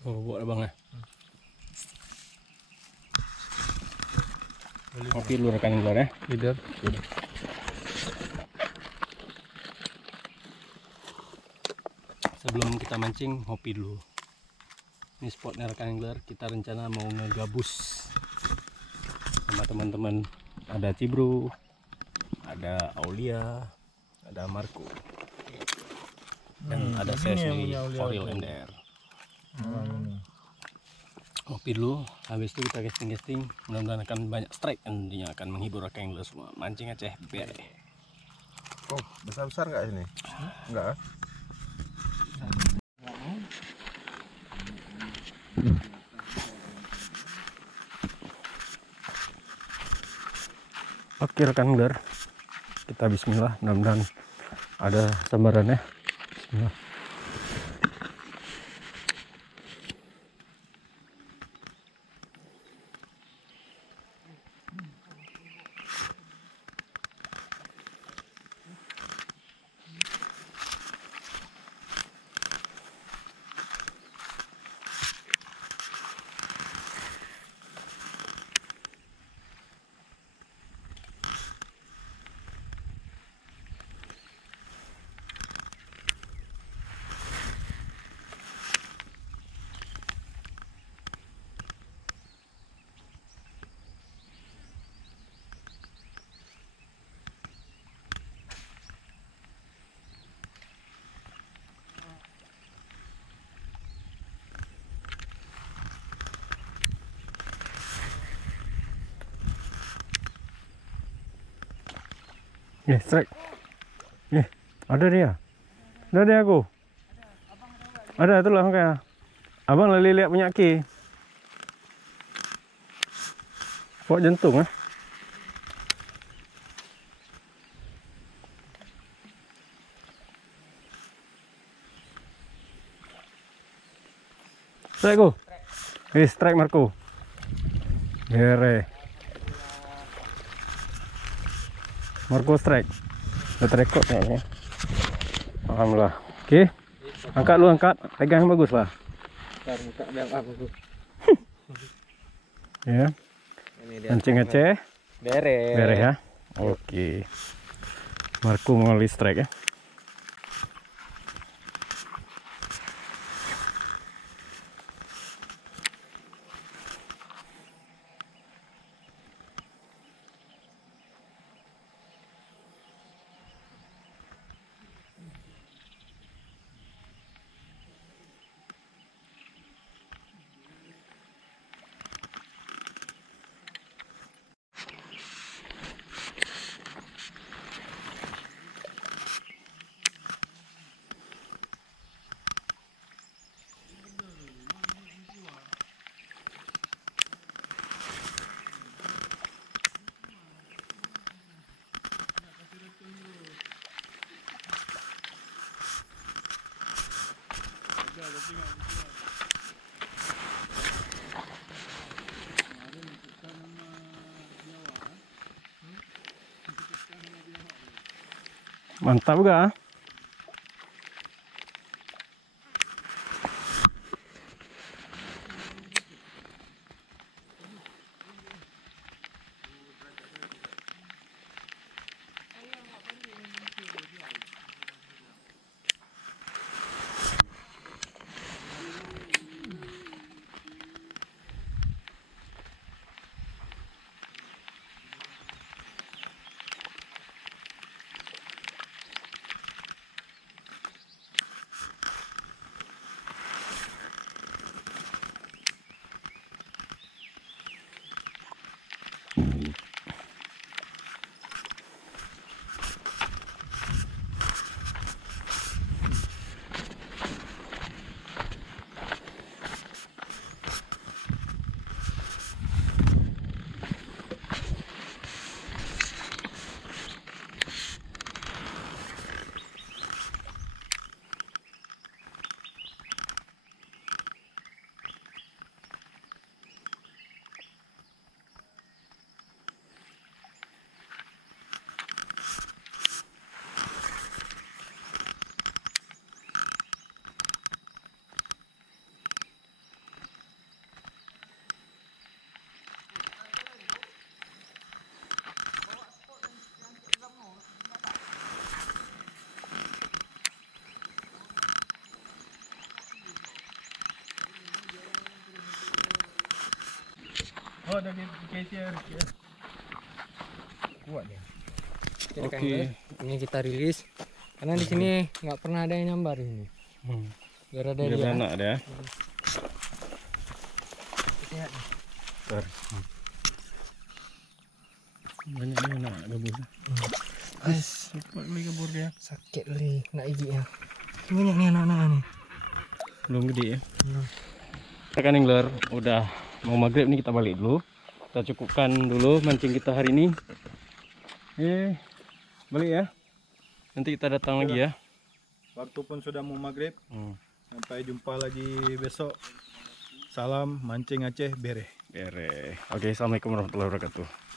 Oh, buat abang ya. Kopi dulu rekan angler ya. Tidak. Sebelum kita mancing, ngopi dulu. Ini spotnya rekan angler, kita rencana mau ngegabus sama teman-teman. Ada Cibru, ada Aulia, ada Marco, dan ada saya sendiri, Foril MDR. Ngopi dulu, habis itu kita casting-casting. Mudah-mudahan akan banyak strike dan nantinya akan menghibur rekan angler semua. Mancing Aceh, bere. Oh, besar-besar nggak ini? Enggak. Oke rekan angler, kita bismillah, mudah-mudahan ada sambarannya. Bismillah. Strike. Ada dia. Ada dia aku. Ada itulah makanya. Abang lali lihat punya ki. Kok jantung Strike go. Strike Marco. Bere. Marco strike. Udah terekod kayaknya. Alhamdulillah. Oke. Angkat lu, angkat. Pegang yang bagus lah. Buka biang apa tuh? Ya. Mancing Aceh. Bere. Bere ya. Oke. Marco ngoli strike ya. Mantap juga. Oh, ada di cashier. Kuat dia. Oke. Ini kita rilis karena di sini nggak pernah ada yang nyambar ini. Biar ada Biar dia. enak deh. Lihat. Bentar. Banyak nih anak gabus. Cepat beli gabur dia. Sakit li, nak giginya. Banyak nih anak-anak nih. Belum gede ya. Belum. Rekan angler, udah mau maghrib nih, kita balik dulu. Kita cukupkan dulu mancing kita hari ini. Balik ya. Nanti kita datang lagi ya. Waktu pun sudah mau maghrib. Sampai jumpa lagi besok. Salam mancing Aceh bere. Bere. Oke, assalamualaikum warahmatullahi wabarakatuh.